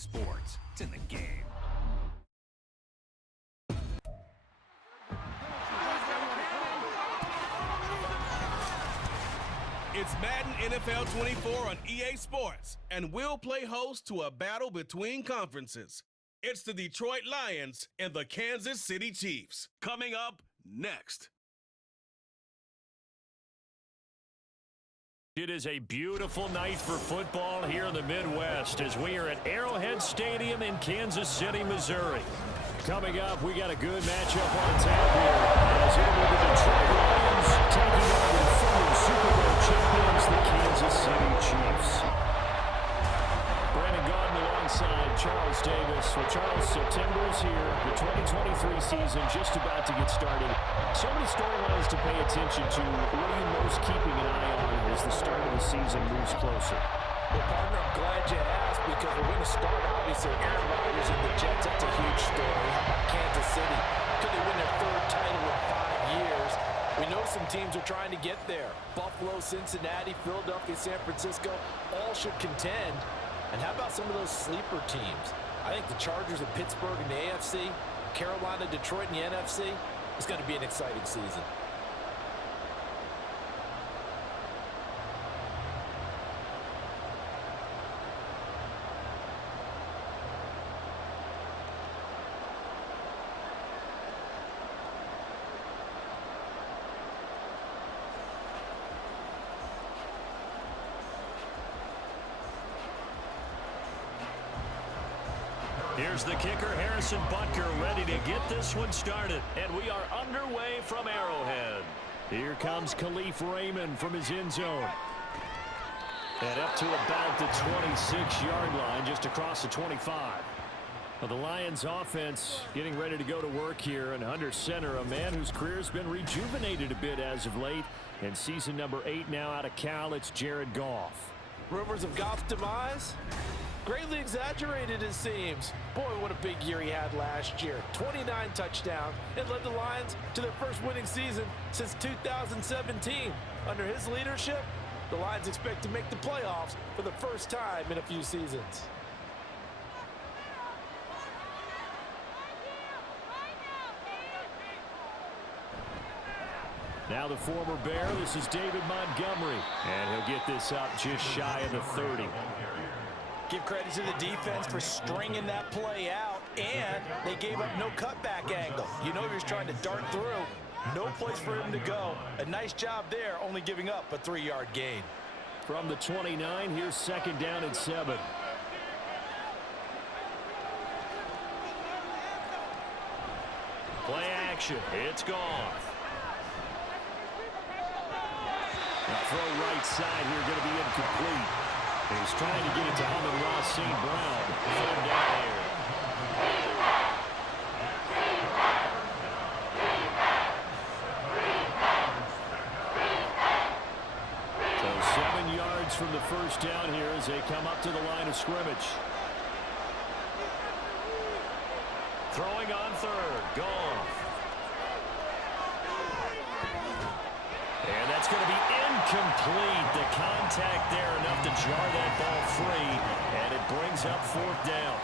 sports. It's in the game. It's Madden NFL 24 on EA Sports, and we'll play host to a battle between conferences. It's the Detroit Lions and the Kansas City Chiefs. Coming up next. It is a beautiful night for football here in the Midwest as we are at Arrowhead Stadium in Kansas City, Missouri. Coming up, we got a good matchup on tap here as it will be the Detroit Lions taking on the defending Super Bowl champions, the Kansas City Chiefs. Brandon Gaudin alongside Charles Davis. Well, Charles, September is here. The 2023 season just about to get started. So many storylines to pay attention to. What are you most keeping an eye on as the start of the season moves closer? Well, partner, I'm glad you asked because we're going to start, obviously, Aaron Rodgers and the Jets. That's a huge story. How about Kansas City? Could they win their third title in 5 years? We know some teams are trying to get there. Buffalo, Cincinnati, Philadelphia, San Francisco, all should contend. And how about some of those sleeper teams? I think the Chargers and Pittsburgh in the AFC, Carolina, Detroit in the NFC, it's going to be an exciting season. Here's the kicker, Harrison Butker, ready to get this one started. And we are underway from Arrowhead. Here comes Khalif Raymond from his end zone. And up to about the 26-yard line, just across the 25. Well, the Lions offense getting ready to go to work here. And under center, a man whose career has been rejuvenated a bit as of late. And season number 8 now out of Cal, it's Jared Goff. Rumors of Goff's demise? Greatly exaggerated, it seems. Boy, what a big year he had last year. 29 touchdowns and led the Lions to their first winning season since 2017. Under his leadership, the Lions expect to make the playoffs for the first time in a few seasons. Now the former Bear, this is David Montgomery. And he'll get this up just shy of the 30. Give credit to the defense for stringing that play out, and they gave up no cutback angle. You know he was trying to dart through. No place for him to go. A nice job there, only giving up a 3-yard gain. From the 29, here's second down and 7. Play action. It's gone. Throw right side here, going to be incomplete. He's trying to get it to Amon-Ra St. Brown. Third down here. So 7 yards from the first down here as they come up to the line of scrimmage. Throwing on third. Gone. And that's going to be incomplete. The contact there enough to jar that ball free, and it brings up fourth down.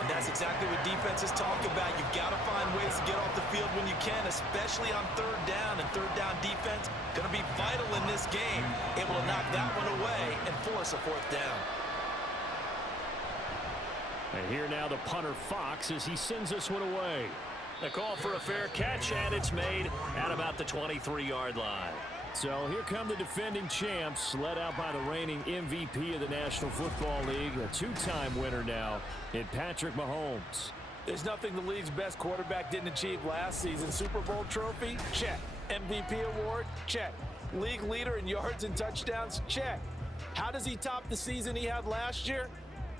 And that's exactly what defenses talk about. You've got to find ways to get off the field when you can, especially on third down. And third down defense going to be vital in this game, able to knock that one away and force a fourth down. And here now the punter Fox as he sends this one away. The call for a fair catch, and it's made at about the 23-yard line. So here come the defending champs, led out by the reigning MVP of the National Football League, a 2-time winner now in Patrick Mahomes. There's nothing the league's best quarterback didn't achieve last season. Super Bowl trophy? Check. MVP award? Check. League leader in yards and touchdowns? Check. How does he top the season he had last year?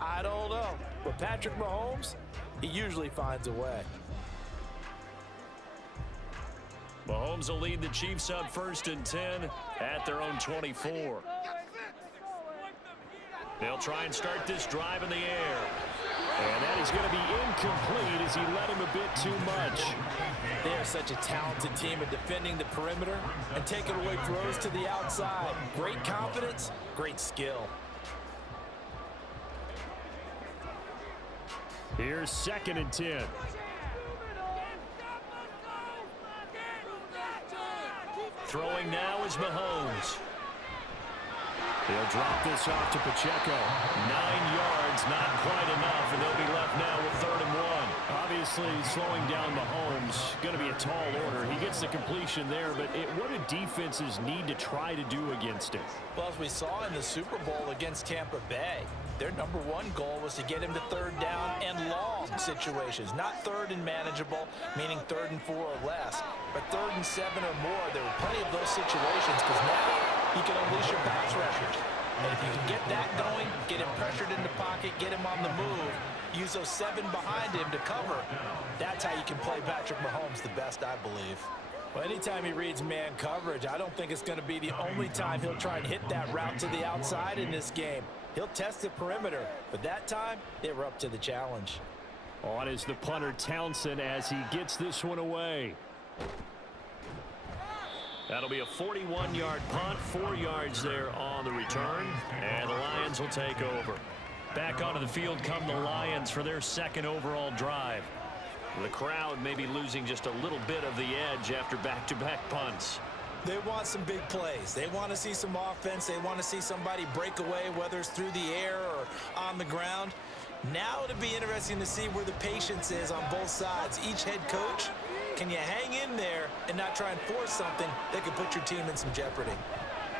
I don't know. But Patrick Mahomes, he usually finds a way. Mahomes will lead the Chiefs up 1st and 10 at their own 24. They'll try and start this drive in the air. And that is going to be incomplete as he let him a bit too much. They are such a talented team at defending the perimeter and taking away throws to the outside. Great confidence, great skill. Here's 2nd and 10. Throwing now is Mahomes. He'll drop this off to Pacheco. 9 yards, not quite enough, and they'll be left now with 3rd and 1. Obviously, slowing down Mahomes, going to be a tall order. He gets the completion there, but what do defenses need to try to do against it? Well, as we saw in the Super Bowl against Tampa Bay, their number one goal was to get him to 3rd down and long situations. Not 3rd and manageable, meaning 3rd and 4 or less, but 3rd and 7 or more. There were plenty of those situations because now you can unleash your pass rushers. And if you can get that going, get him pressured in the pocket, get him on the move, use those 7 behind him to cover, that's how you can play Patrick Mahomes the best, I believe. Well, anytime he reads man coverage, I don't think it's going to be the only time he'll try and hit that route to the outside in this game. He'll test the perimeter, but that time, they were up to the challenge. On is the punter Townsend as he gets this one away. That'll be a 41-yard punt, 4 yards there on the return, and the Lions will take over. Back onto the field come the Lions for their 2nd overall drive. The crowd may be losing just a little bit of the edge after back-to-back punts. They want some big plays. They want to see some offense. They want to see somebody break away, whether it's through the air or on the ground. Now it'll be interesting to see where the patience is on both sides. Each head coach, can you hang in there and not try and force something that could put your team in some jeopardy?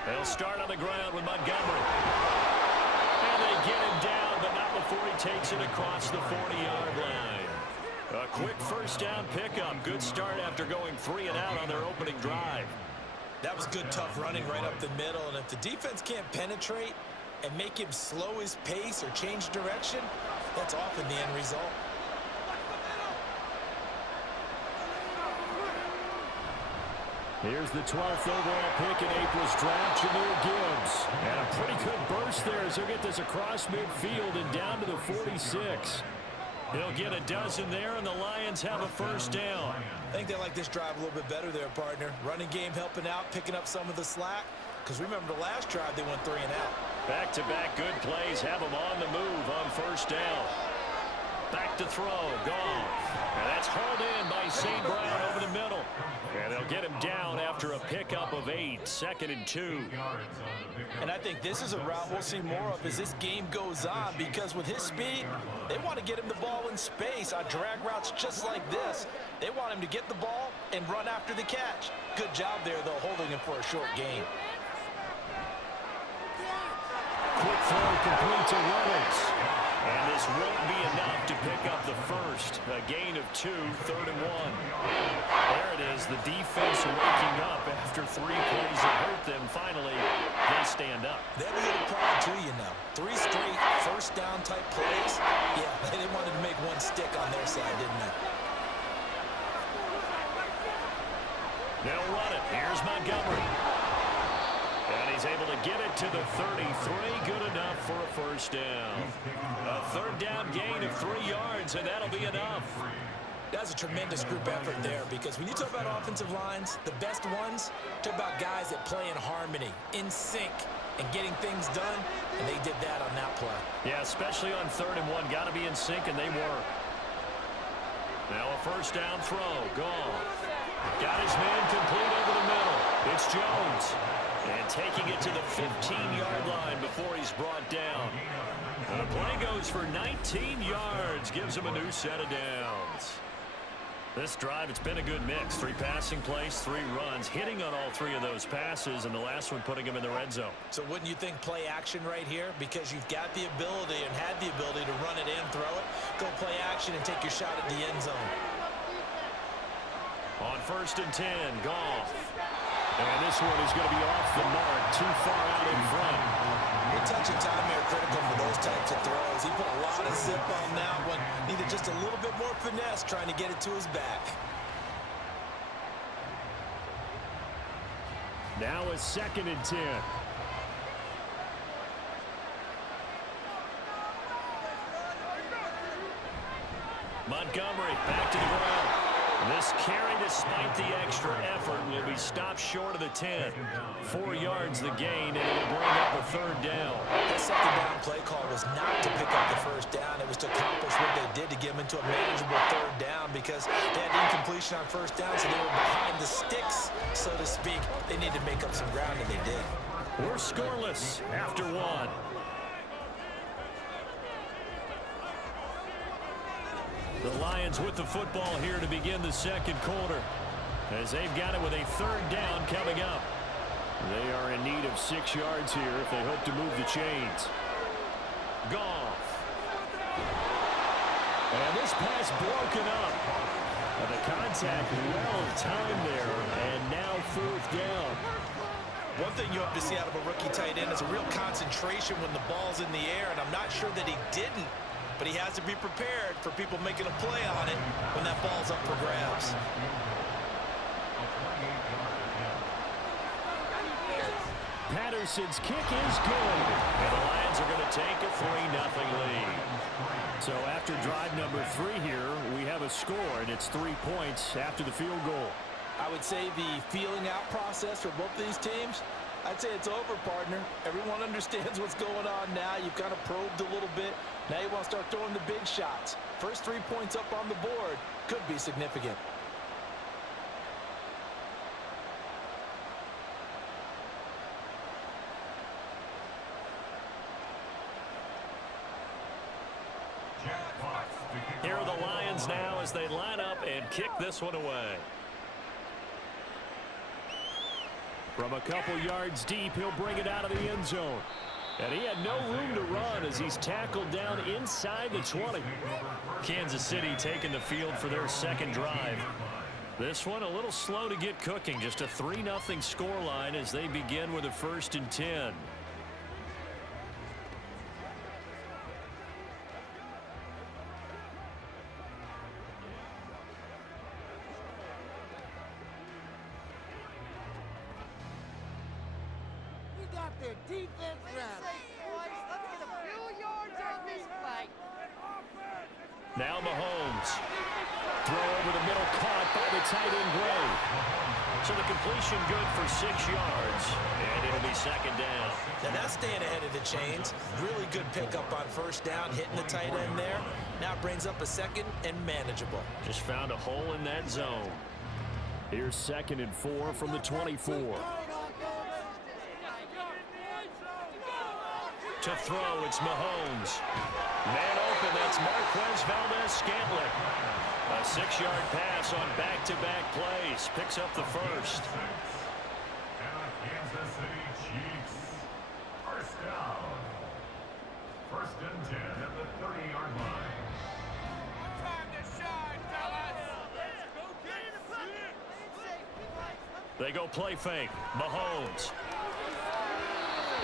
They'll start on the ground with Montgomery. And they get him down, but not before he takes it across the 40-yard line. A quick 1st down pickup. Good start after going 3 and out on their opening drive. That was good, tough running right up the middle. And if the defense can't penetrate and make him slow his pace or change direction, that's often the end result. Here's the 12th overall pick in April's draft, Jahmyr Gibbs. And a pretty good burst there as he'll get this across midfield and down to the 46. He'll get a dozen there, and the Lions have a 1st down. I think they like this drive a little bit better there, partner. Running game helping out, picking up some of the slack. Because remember the last drive, they went 3 and out. Back-to-back good plays have them on the move on 1st down. Back to throw, Goff. And that's hauled in by St. Brown over the middle. And they'll get him down after a pickup of 8, 2nd and 2. And I think this is a route we'll see more of as this game goes on, because with his speed, they want to get him the ball in space on drag routes just like this. They want him to get the ball and run after the catch. Good job there, though, holding him for a short gain. Quick throw complete to Reynolds. And this won't be enough to pick up the 1st. A gain of 2, 3rd and 1. There it is, the defense waking up after 3 plays that hurt them. Finally, they stand up. They have a little pride too, you know. 3 straight 1st down type plays. Yeah, they wanted to make one stick on their side, didn't they? They'll run it. Here's Montgomery. And he's able to get it to the 33. Good enough for a 1st down. A 3rd down gain of 3 yards, and that'll be enough. That's a tremendous group effort there, because when you talk about offensive lines, the best ones talk about guys that play in harmony, in sync, and getting things done, and they did that on that play. Yeah, especially on 3rd and 1. Got to be in sync, and they were. Now a 1st down throw. Goff. Got his man complete over the middle. It's Jones. And taking it to the 15-yard line before he's brought down. And the play goes for 19 yards. Gives him a new set of downs. This drive, it's been a good mix. 3 passing plays, 3 runs, hitting on all 3 of those passes, and the last one putting him in the red zone. So wouldn't you think play action right here? Because you've got the ability and had the ability to run it in, throw it, go play action and take your shot at the end zone. On 1st and 10, Goff. And this one is going to be off the mark, too far out in front. Good touch and time here critical for those types of throws. He put a lot of zip on that one. Needed just a little bit more finesse trying to get it to his back. Now a 2nd and 10. Montgomery back to the ground. This This carry, despite the extra effort, will be stopped short of the 10. 4 yards the gain, and it'll bring up a third down. That second down play call was not to pick up the first down. It was to accomplish what they did to get them into a manageable third down because they had incompletion on first down, so they were behind the sticks, so to speak. They needed to make up some ground, and they did. We're scoreless after 1. The Lions with the football here to begin the second quarter, as they've got it with a third down coming up. They are in need of 6 yards here if they hope to move the chains. Goff. And this pass broken up. And the contact well timed there, and now fourth down. One thing you hope to see out of a rookie tight end is a real concentration when the ball's in the air, and I'm not sure that he didn't. But he has to be prepared for people making a play on it when that ball's up for grabs. Patterson's kick is good. And the Lions are going to take a 3-0 lead. So after drive number 3 here, we have a score, and it's 3 points after the field goal. I would say the feeling out process for both these teams, I'd say it's over, partner. Everyone understands what's going on now. You've kind of probed a little bit. Now you want to start throwing the big shots. First 3 points up on the board could be significant. Here are the Lions now as they line up and kick this one away. From a couple yards deep, he'll bring it out of the end zone. And he had no room to run as he's tackled down inside the 20. Kansas City taking the field for their second drive. This one a little slow to get cooking. Just a 3-0 scoreline as they begin with a 1st and 10. Their defense ready. Let's get a few yards on this play. Now Mahomes. Throw over the middle, caught by the tight end Gray. So the completion good for 6 yards, and it'll be second down. Now that's staying ahead of the chains. Really good pickup on first down, hitting the tight end there. Now brings up a 2nd and manageable. Just found a hole in that zone. Here's 2nd and 4 from the 24. To throw, it's Mahomes. Man open, that's Marquez Valdez-Scantling. A 6-yard pass on back-to-back plays. Picks up the first. Kansas City Chiefs. First down. 1st and 10 at the 30-yard line. Time to shine, fellas. They go play fake. Mahomes.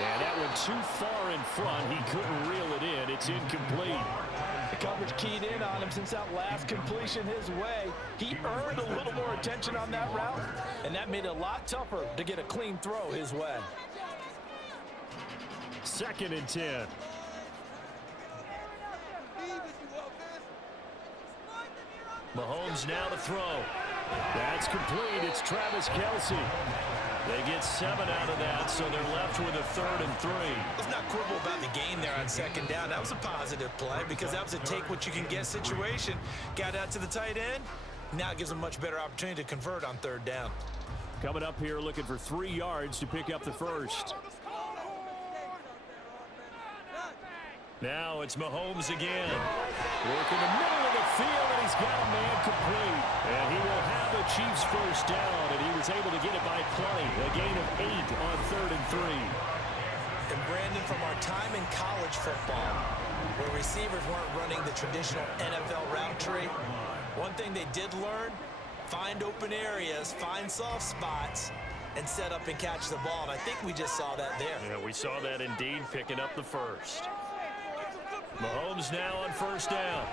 And that went too far in front. He couldn't reel it in. It's incomplete. The coverage keyed in on him since that last completion his way. He earned a little more attention on that route, and that made it a lot tougher to get a clean throw his way. 2nd and 10. Mahomes now to throw. That's complete. It's Travis Kelce. They get 7 out of that, so they're left with a 3rd and 3. Let's not quibble about the gain there on 2nd down. That was a positive play because that was a take-what-you-can-get situation. Got out to the tight end. Now it gives them a much better opportunity to convert on 3rd down. Coming up here looking for 3 yards to pick up the first. Now it's Mahomes again. Working the middle of the field, and he's got a man complete. And he will have the Chiefs first down, and he was able to get it by plenty. A gain of 8 on 3rd and 3. And Brandon, from our time in college football, where receivers weren't running the traditional NFL route tree, one thing they did learn, find open areas, find soft spots, and set up and catch the ball. And I think we just saw that there. Yeah, we saw that indeed, picking up the first. Mahomes now on 1st down.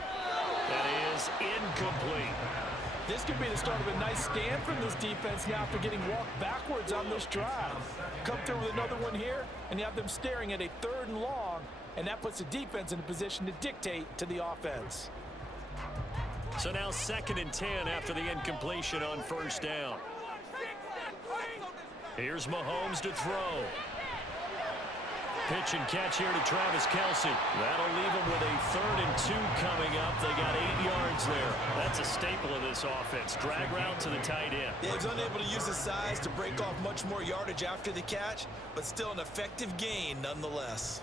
That is incomplete. This could be the start of a nice stand from this defense now after getting walked backwards on this drive. Come through with another one here, and you have them staring at a 3rd and long, and that puts the defense in a position to dictate to the offense. So now 2nd and 10 after the incompletion on first down. Here's Mahomes to throw. Pitch and catch here to Travis Kelce. That'll leave him with a 3rd and 2 coming up. They got 8 yards there. That's a staple of this offense. Drag route to the tight end. Yeah, he's unable to use his size to break off much more yardage after the catch, but still an effective gain nonetheless.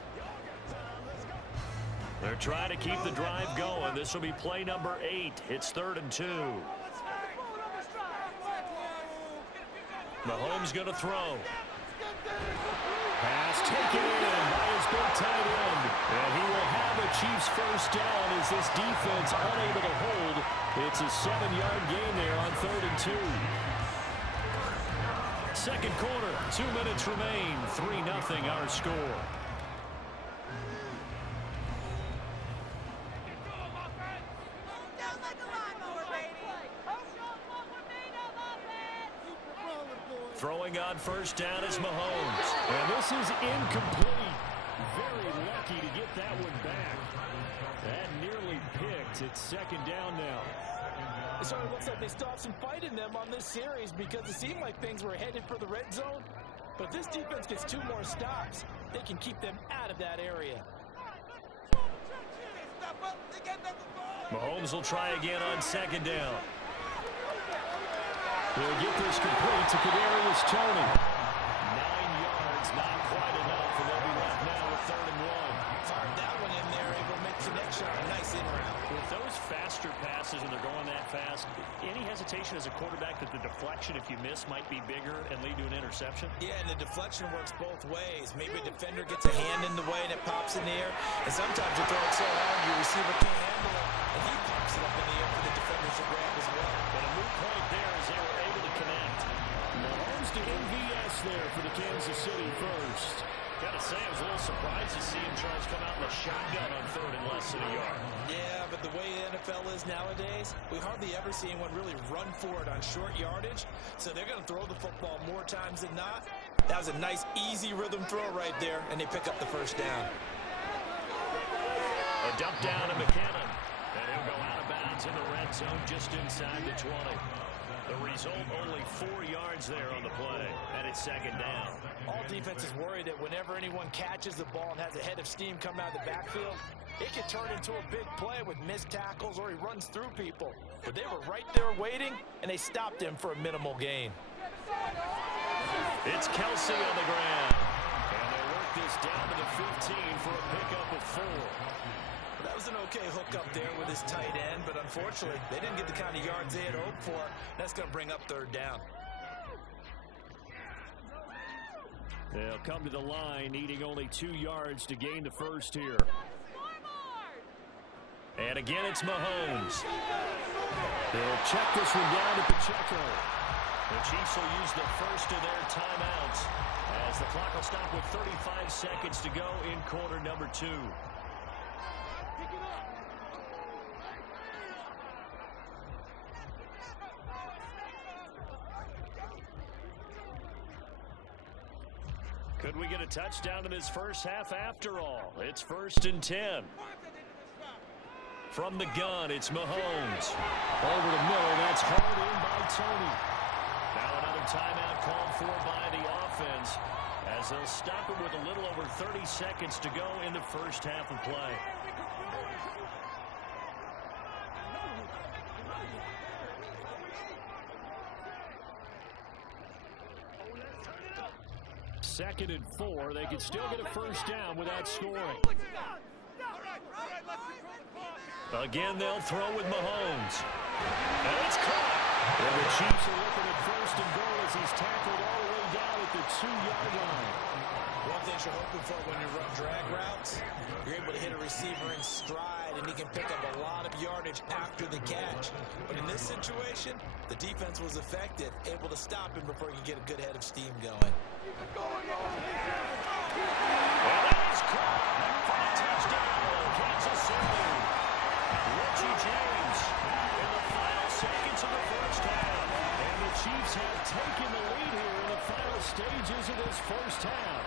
They're trying to keep the drive going. This will be play number 8. It's 3rd and 2. Mahomes going to throw. Pass taken in by his big tight end. And he will have a Chiefs first down as this defense unable to hold. It's a 7-yard gain there on 3rd and 2. Second quarter, 2 minutes remain. 3-0 our score. Throwing on first down is Mahomes. And this is incomplete. Very lucky to get that one back. That nearly picked. It's 2nd down now. It certainly looks like they still have some fight in them on this series because it seemed like things were headed for the red zone. But if this defense gets 2 more stops, they can keep them out of that area. Mahomes will try again on 2nd down. He'll get this complete to Kadarius Toney. 9 yards, not quite enough, and they'll be left now with 3rd and 1. Fired that one in there, able to make connection on a nice in route. With those faster passes and they're going that fast, any hesitation as a quarterback that the deflection, if you miss, might be bigger and lead to an interception? Yeah, and the deflection works both ways. Maybe a defender gets a hand in the way and it pops in the air, and sometimes you throw it so hard your receiver can't handle it, and he pops it up in the air for the defender to grab as well. But a moot point there as they were able to connect. Mahomes to MVS there for the Kansas City first. Gotta say, I was a little surprised to see him try to come out in the shotgun on 3rd and less than a yard. Yeah, but the way the NFL is nowadays, we hardly ever see anyone really run for it on short yardage, so they're going to throw the football more times than not. That was a nice, easy rhythm throw right there, and they pick up the first down. A dump down to McKinnon, and he'll go out of bounds in the red zone just inside the 20. The result, only 4 yards there on the play, and it's 2nd down. All defenses worry that whenever anyone catches the ball and has a head of steam come out of the backfield, it can turn into a big play with missed tackles or he runs through people. But they were right there waiting, and they stopped him for a minimal gain. It's Kelce on the ground, and they work this down to the 15 for a pickup of 4. That was an okay hook up there with his tight end, but unfortunately, they didn't get the kind of yards they had hoped for. That's going to bring up 3rd down. They'll come to the line, needing only 2 yards to gain the first here. And again, it's Mahomes. They'll check this one down to Pacheco. The Chiefs will use the first of their timeouts as the clock will stop with 35 seconds to go in quarter number 2. Could we get a touchdown in this first half after all? It's 1st and 10. From the gun, it's Mahomes. Over the middle, that's hauled in by Toney. Now another timeout called for by the offense as they'll stop it with a little over 30 seconds to go in the first half of play. Second and 4. They can still get a first down without scoring. Again, they'll throw with Mahomes. And it's caught. And the Chiefs are looking at 1st and goal as he's tackled all the way down at the 2-yard line. One thing you're hoping for when you run drag routes, you're able to hit a receiver in stride, and he can pick up a lot of yardage after the catch. But in this situation, the defense was effective, able to stop him before he could get a good head of steam going. And that is caught for a touchdown, Kansas City. Richie James in the final seconds of the first half. And the Chiefs have taken the lead here in the final stages of this first half.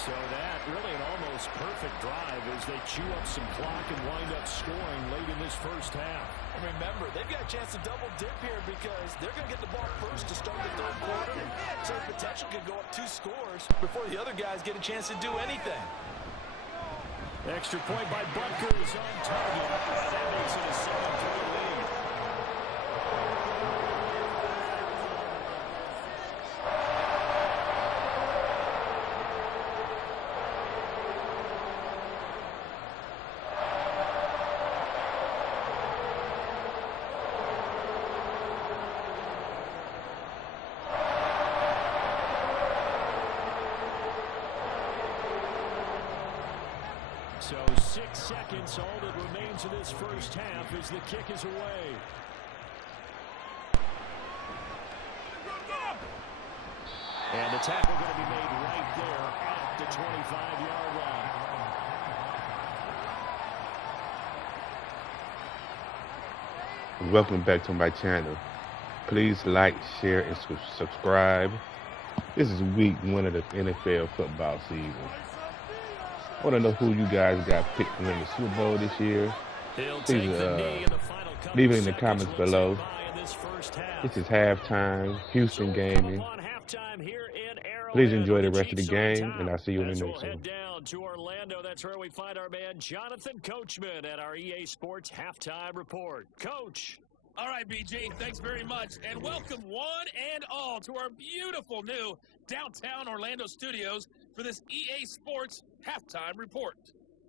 So that really an almost perfect drive as they chew up some clock and wind up scoring late in this first half. And remember, they've got a chance to double dip here because they're going to get the ball first to start the third quarter. So the potential could go up 2 scores before the other guys get a chance to do anything. Extra point by Butker is on target. That makes it a 7-3 lead. So 6 seconds, all that remains of this first half as the kick is away. And the tackle going to be made right there at the 25-yard line. Welcome back to my channel. Please like, share, and subscribe. This is week 1 of the NFL football season. I want to know who you guys got picked to win the Super Bowl this year. Please leave it in the comments below. This is halftime, Houston gaming. Please enjoy the rest of the game, and I'll see you in the next one. Down to Orlando. That's where we find our man Jonathan Coachman at our EA Sports Halftime Report. Coach. All right, BG, thanks very much. And welcome one and all to our beautiful new downtown Orlando studios for this EA Sports Halftime Report.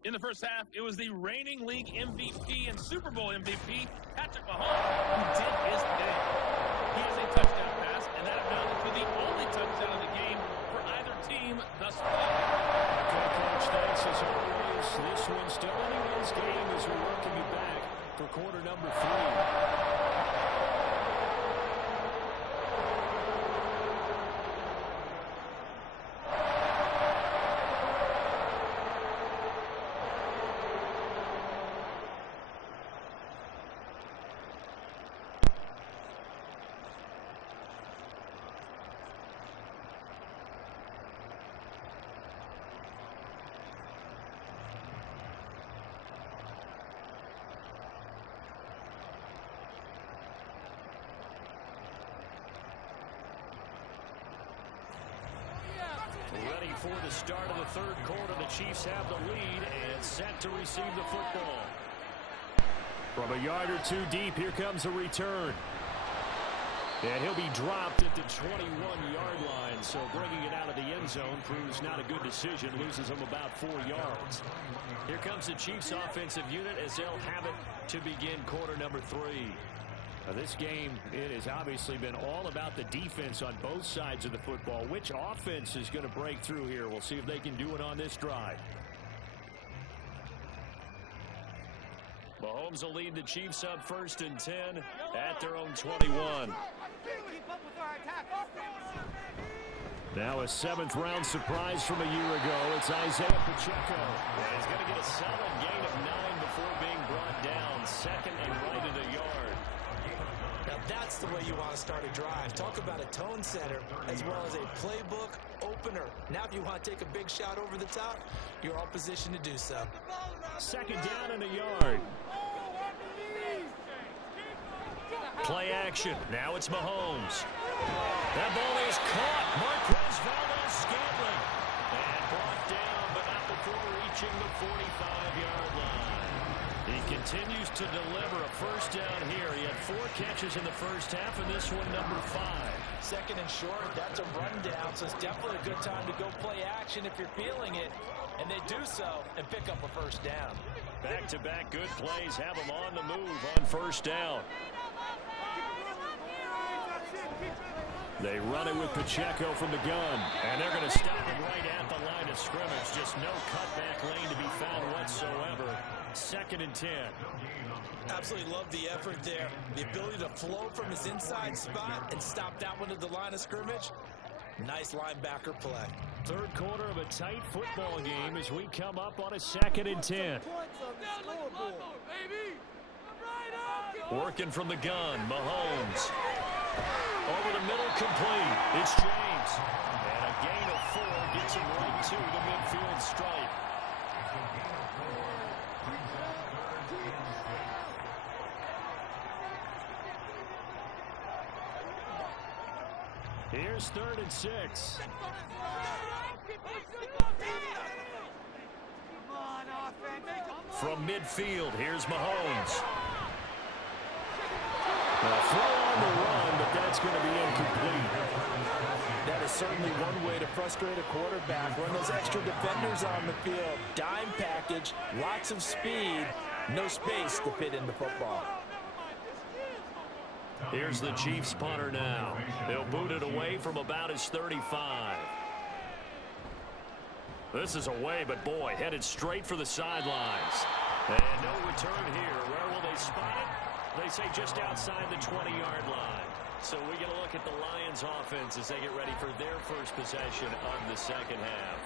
In the first half, it was the reigning league MVP and Super Bowl MVP, Patrick Mahomes, who did his thing. He has a touchdown pass, and that amounted to the only touchdown of the game for either team thus far. Okay, Coach, thanks as always. This one's still anyone's game as we're working it back for quarter number 3. Ready for the start of the third quarter. The Chiefs have the lead and set to receive the football. From a yard or 2 deep, here comes a return. And he'll be dropped at the 21-yard line, so bringing it out of the end zone proves not a good decision, loses him about 4 yards. Here comes the Chiefs offensive unit as they'll have it to begin quarter number 3. Now this game, it has obviously been all about the defense on both sides of the football. Which offense is going to break through here? We'll see if they can do it on this drive. Mahomes will lead the Chiefs up 1st and 10 at their own 21. Now a 7th-round surprise from a year ago. It's Isaiah Pacheco. And he's going to get a solid gain of 9 before being brought down. 2nd and right at a yard. Now that's the way you want to start a drive. Talk about a tone setter as well as a playbook opener. Now if you want to take a big shot over the top, you're all positioned to do so. 2nd down and a yard. Play action. Now it's Mahomes. That ball is caught. Marquez Valdes-Scantling. And brought down, but not before reaching the 45-yard line. He continues to deliver a 1st down here. He had 4 catches in the first half, and this one number 5. 2nd and short, that's a rundown, so it's definitely a good time to go play action if you're feeling it. And they do so and pick up a 1st down. Back-to-back good plays have them on the move on 1st down. They run it with Pacheco from the gun, and they're going to stop him right at the line of scrimmage. Just no cutback lane to be found whatsoever. 2nd and 10. Absolutely love the effort there. The ability to flow from his inside spot and stop that one at the line of scrimmage. Nice linebacker play. 3rd quarter of a tight football game as we come up on a 2nd and 10. Working from the gun, Mahomes. Over the middle, complete. It's James. And a gain of 4 gets Gets him right to the midfield stripe. Here's 3rd and 6. From midfield, here's Mahomes. Throw on the run, but that's going to be incomplete. That is certainly one way to frustrate a quarterback. Run those extra defenders on the field. Dime package, lots of speed, no space to fit in the football. Here's the Chiefs punter now. They'll boot it away from about his 35. This is away, but boy, headed straight for the sidelines. And no return here. Where will they spot it? They say just outside the 20-yard line. So we get a look at the Lions offense as they get ready for their first possession of the second half.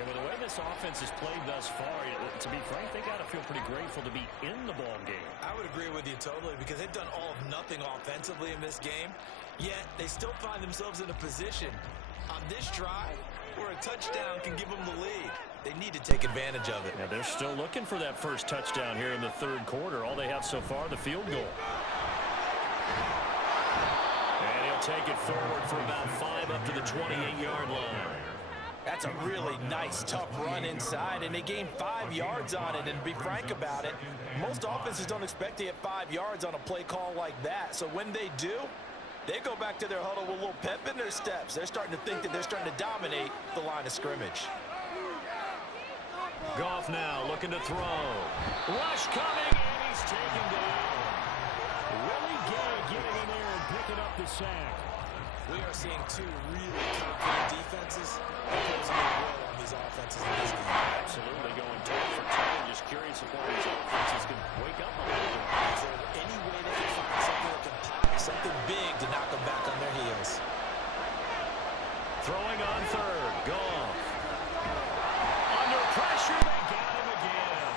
And with the way this offense has played thus far, to be frank, they got to feel pretty grateful to be in the ball game. I would agree with you totally because they've done all of nothing offensively in this game, yet they still find themselves in a position on this drive where a touchdown can give them the lead. They need to take advantage of it. Yeah, they're still looking for that first touchdown here in the 3rd quarter. All they have so far, the field goal. And he'll take it forward for about 5 up to the 28-yard line. That's a really nice, tough run inside, and they gained 5 yards on it. And to be frank about it, most offenses don't expect to get 5 yards on a play call like that. So when they do, they go back to their huddle with a little pep in their steps. They're starting to think that they're starting to dominate the line of scrimmage. Goff now looking to throw. Rush coming, and he's taken down. Willie Gay getting in there and picking up the sack. We are seeing 2 really confident defenses imposing their will on these offenses in this game. Absolutely going toe for toe. Just curious if one of these offenses can wake up a little bit. Is there any way they can find something that can pop, something big to knock them back on their heels? Throwing on 3rd. Goff. Under pressure, they got him again.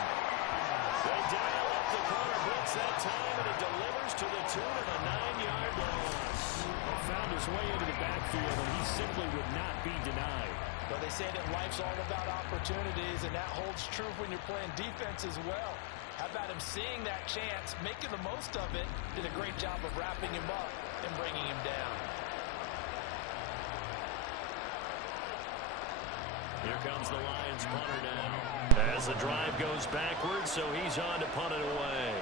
They dial up the corner blitz that time, and it delivers to the tune of a 9-yard loss. Found his way into the backfield, and he simply would not be denied. But they say that life's all about opportunities, and that holds true when you're playing defense as well. How about him seeing that chance, making the most of it, did a great job of wrapping him up and bringing him down. Here comes the Lions punter now. As the drive goes backwards, so he's on to punt it away.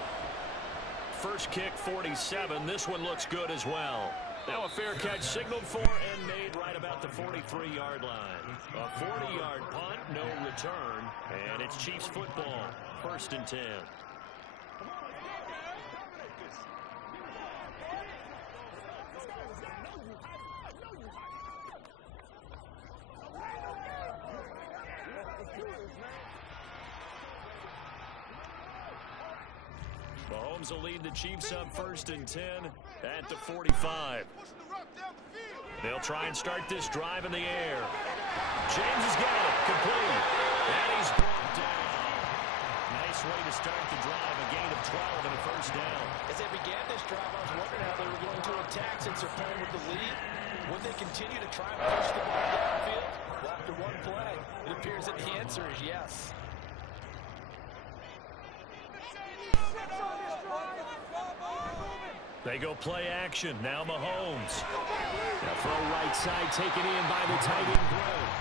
First kick, 47. This one looks good as well. Now a fair catch signaled for and made right about the 43-yard line. A 40-yard punt, no return, and it's Chiefs football. 1st and 10. Mahomes will lead the Chiefs up 1st and 10 at the 45. They'll try and start this drive in the air. James has got it, complete, and he's brought down. Nice way to start the drive, a gain of 12 and a 1st down. As they began this drive, I was wondering how they were going to attack since they're playing with the lead. Would they continue to try and push the ball downfield? Well, after one play, it appears that the answer is yes. They go play action. Now Mahomes. Now throw right side taken in by the tight end Grove.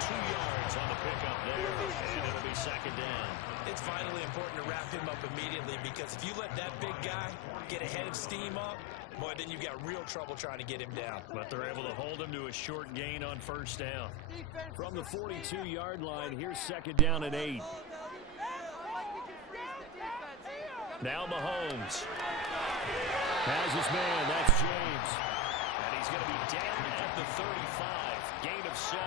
2 yards on the pickup there, and it'll be 2nd down. It's vitally important to wrap him up immediately because if you let that big guy get a head of steam up, boy, then you've got real trouble trying to get him down. But they're able to hold him to a short gain on 1st down. From the 42-yard line, here's 2nd down and 8. Now Mahomes. Has his man, that's James. And he's going to be down at the 35. Gain of 7.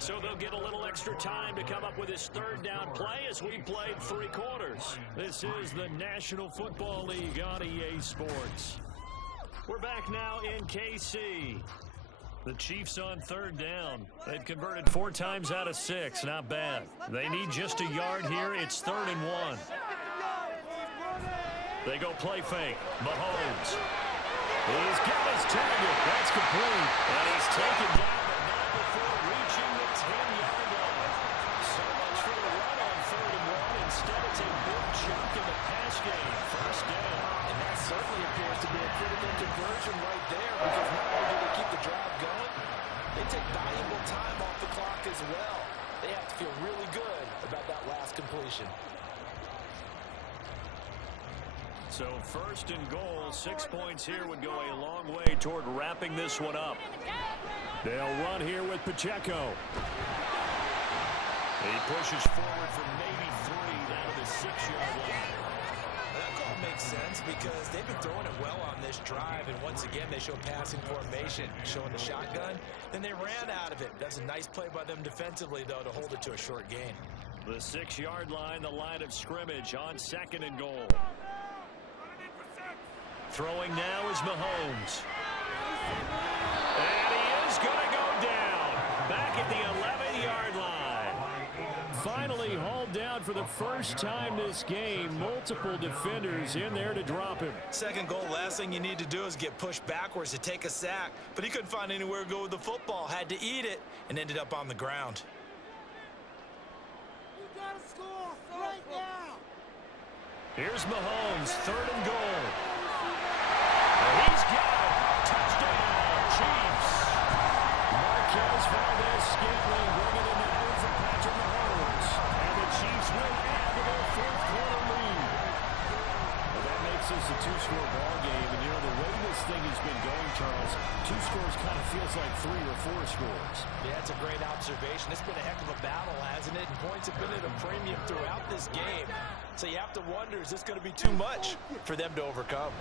So they'll get a little extra time to come up with his 3rd down play as we played 3 quarters. This is the National Football League on EA Sports. We're back now in KC. The Chiefs on 3rd down. They've converted 4 times out of 6. Not bad. They need just a yard here. It's 3rd and 1. They go play fake. Mahomes. He's got his target. That's complete. And he's taken down, but not before reaching the 10-yard line. So much for the run on 3rd and 1. Instead, it's a big chunk in the pass game. First down. And that certainly appears to be a critical conversion right there, because not only do they keep the drive going, they take valuable time off the clock as well. They have to feel really good about that last completion. So 1st and goal, 6 points here would go a long way toward wrapping this one up. They'll run here with Pacheco. He pushes forward for maybe 3 down to the 6-yard line. That call makes sense because they've been throwing it well on this drive, and once again they show passing formation, showing the shotgun. Then they ran out of it. That's a nice play by them defensively, though, to hold it to a short gain. The 6-yard line, the line of scrimmage on 2nd and goal. Throwing now is Mahomes. And he is going to go down. Back at the 11-yard line. Finally hauled down for the first time this game. Multiple defenders in there to drop him. 2nd goal, last thing you need to do is get pushed backwards to take a sack. But he couldn't find anywhere to go with the football. Had to eat it and ended up on the ground. You gotta score right now. Here's Mahomes, 3rd and goal. He's got it. Touchdown, Chiefs. Marquez Valdez-Scantling bringing in the move for Patrick Mahomes. And the Chiefs will add to their 4th quarter lead. Well, that makes this a 2-score ball game. And, you know, the way this thing has been going, Charles, 2 scores kind of feels like 3 or 4 scores. Yeah, that's a great observation. It's been a heck of a battle, hasn't it? And points have been at a premium throughout this game. So you have to wonder, is this going to be too much for them to overcome?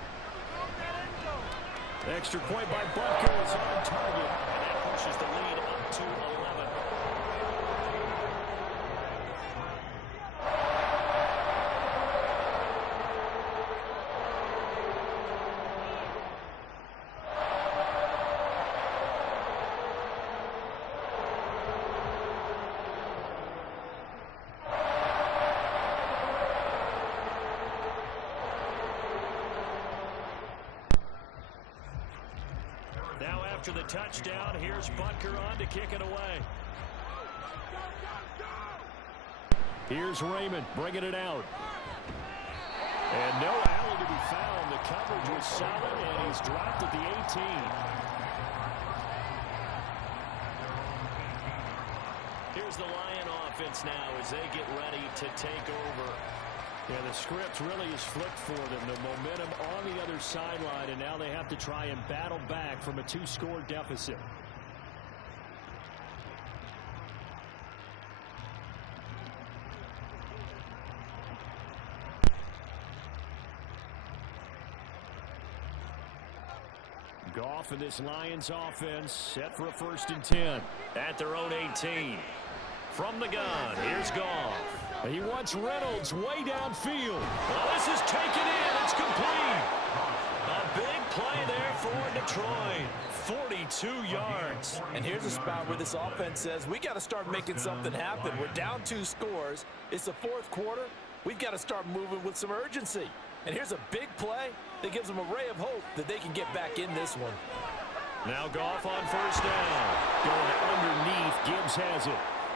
Extra point by Butker is on target. And that pushes the lead up to 11. Now after the touchdown, here's Butker on to kick it away. Here's Raymond bringing it out. And no alley to be found. The coverage was solid, and he's dropped at the 18. Here's the Lion offense now as they get ready to take over. Yeah, the script really is flipped for them. The momentum on the other sideline, and now they have to try and battle back from a 2-score deficit. Goff and this Lions offense set for a 1st and 10 at their own 18. From the gun, here's Goff. He wants Reynolds way downfield. Well, this is taken in. It's complete. A big play there for Detroit. 42 yards. And here's a spot where this offense says, we got to start making something happen. We're down 2 scores. It's the 4th quarter. We've got to start moving with some urgency. And here's a big play that gives them a ray of hope that they can get back in this one. Now Goff on 1st down. Going underneath. Gibbs has it.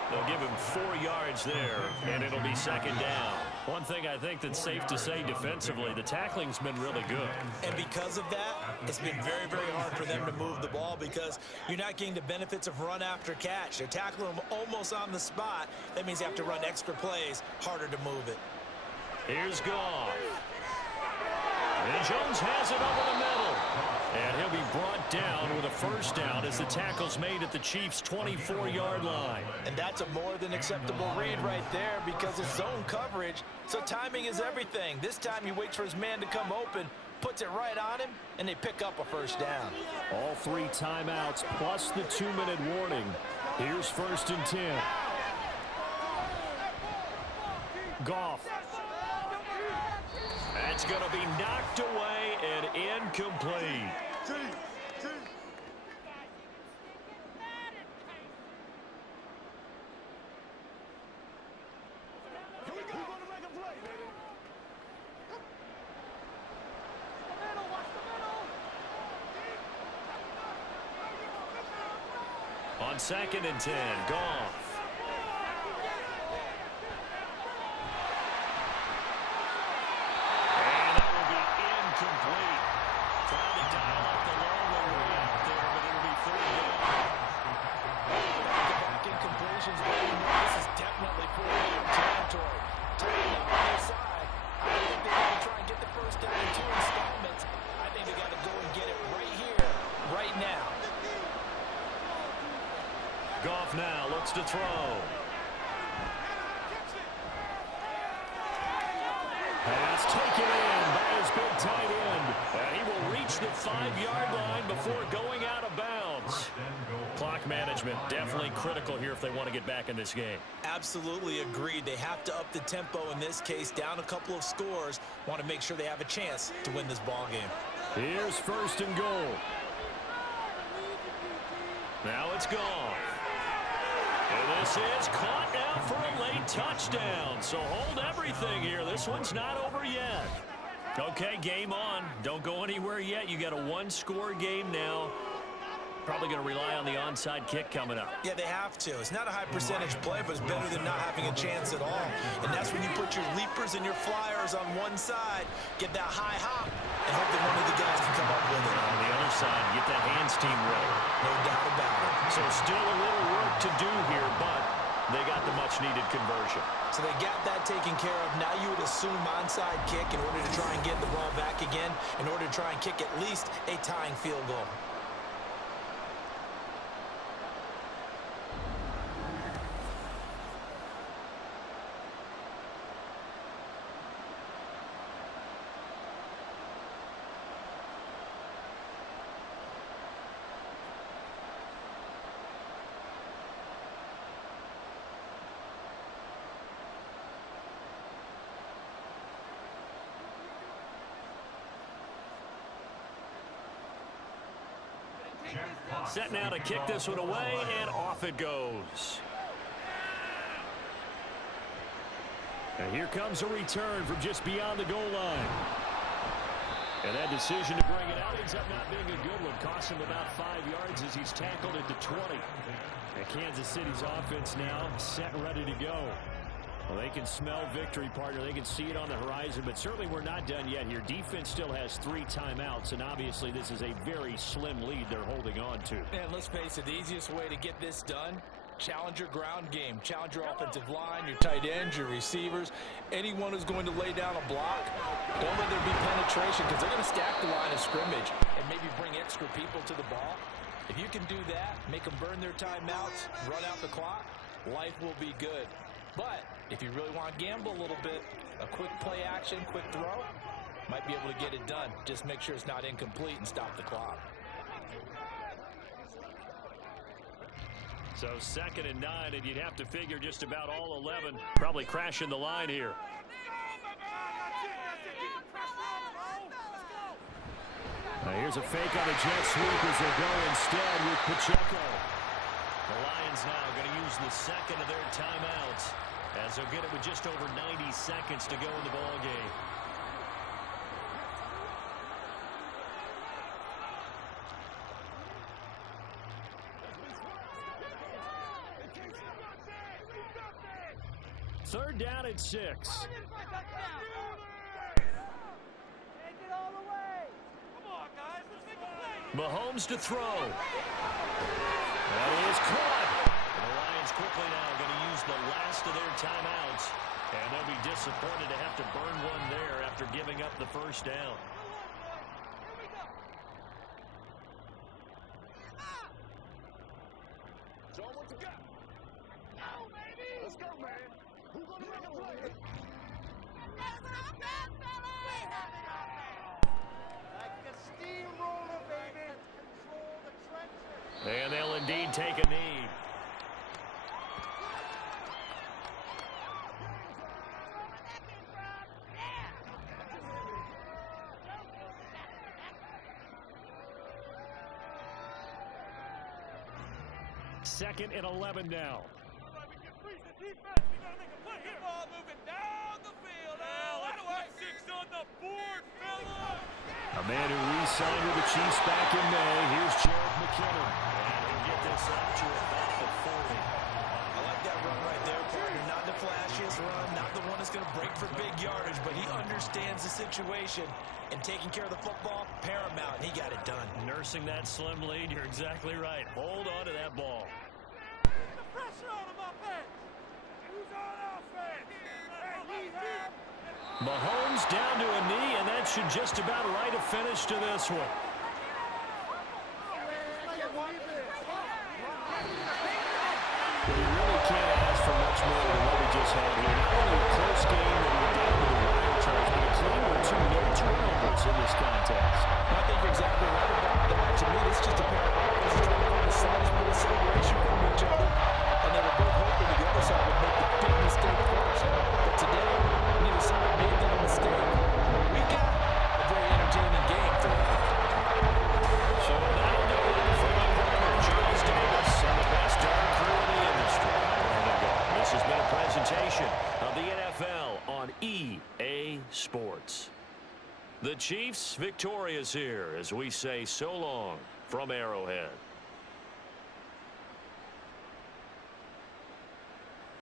They'll give him 4 yards there, and it'll be 2nd down. One thing I think that's safe to say defensively, the tackling's been really good. And because of that, it's been very, very hard for them to move the ball because you're not getting the benefits of run after catch. They're tackling them almost on the spot. That means you have to run extra plays, harder to move it. Here's Goff. And Jones has it over the middle. And he'll be brought down with a 1st down as the tackle's made at the Chiefs' 24-yard line. And that's a more than acceptable read right there because it's zone coverage, so timing is everything. This time he waits for his man to come open, puts it right on him, and they pick up a 1st down. All 3 timeouts plus the 2-minute warning. Here's 1st and 10. Goff. That's going to be knocked away and incomplete. on 2nd and 10. Goff. And that will be incomplete. Trying to dial up the long way out there, but it'll be 3rd down. Back-to-back incompletions, but you know this is definitely 4-down territory. Taking it on the side. I think they want to try and get the first down in 2 installments. I think they got to go and get it right here, right now. Goff now looks to throw. Pass taken in by his big tight end. And he will reach the 5-yard line before going out of bounds. Clock management definitely critical here if they want to get back in this game. Absolutely agreed. They have to up the tempo in this case, down a couple of scores. Want to make sure they have a chance to win this ball game. Here's 1st and goal. Now it's gone. And this is caught now for a late touchdown. So hold everything here. This one's not over yet. Okay, game on. Don't go anywhere yet. You got a 1-score game now. Probably going to rely on the onside kick coming up. Yeah, they have to. It's not a high percentage play, but it's better than not having a chance at all. And that's when you put your leapers and your flyers on one side, get that high hop, and hope that one of the guys can come up with it. On the other side, get that hands team ready. No doubt about it. So still a little work to do here, but they got the much-needed conversion. So they got that taken care of. Now you would assume onside kick in order to try and get the ball back again, in order to try and kick at least a tying field goal. Set now to kick this one away, and off it goes. And here comes a return from just beyond the goal line. And that decision to bring it out ends up not being a good one. Cost him about 5 yards as he's tackled at the 20. And Kansas City's offense now set, ready to go. Well, they can smell victory, partner. They can see it on the horizon, but certainly we're not done yet here. Defense still has 3 timeouts, and obviously this is a very slim lead they're holding on to. And let's face it, the easiest way to get this done, challenge your ground game. Challenge your offensive line, your tight ends, your receivers, anyone who's going to lay down a block. Don't let there be penetration because they're going to stack the line of scrimmage and maybe bring extra people to the ball. If you can do that, make them burn their timeouts, run out the clock, life will be good. But if you really want to gamble a little bit, a quick play action, quick throw, might be able to get it done. Just make sure it's not incomplete and stop the clock. So 2nd and 9, and you'd have to figure just about all 11 probably crashing the line here. Now here's a fake on a jet sweep as they go instead with Pacheco. The Lions now going to use the 2nd of their timeouts as they'll get it with just over 90 seconds to go in the ball game. Third down at 6. Take it all the way. Come on, guys. Let's make a play. Mahomes to throw. That is caught. And the Lions quickly now going to use the last of their timeouts. And they'll be disappointed to have to burn one there after giving up the first down. So what you got? Go, baby! Let's go, man. Who's gonna make a play? Like a steamroller, baby. Control the trenches. And they'll indeed take a knee. Second and 11 now. A man who re-signed with the Chiefs back in May. Here's Jared McKinnon. And he'll get this up to about the 40. I like that run right there, partner. Not the flashiest run, not the one that's going to break for big yardage, but he understands the situation, and taking care of the football, paramount, and he got it done. Nursing that slim lead, you're exactly right. Hold on to that ball. The pressure on him up there. Who's on offense? Hey, we have. Mahomes down to a knee, and that should just about write a finish to this one. We really can't ask for much more than what we just had here. Not only a close game that we're down to the wire charge, but a clean one, too. No turnovers in this contest. I think you're exactly right about that. To me, this is just a pair of offenses trying to find the slightest bit of separation from each other, and they were both hoping the other side would make the big mistake first. But today, neither side made that mistake. We got a very entertaining game today. So that'll do it for my partner, Charles Davis, and the best darn crew in the industry. There we go. This has been a presentation of the NFL on EA Sports. The Chiefs victorious here as we say so long from Arrowhead.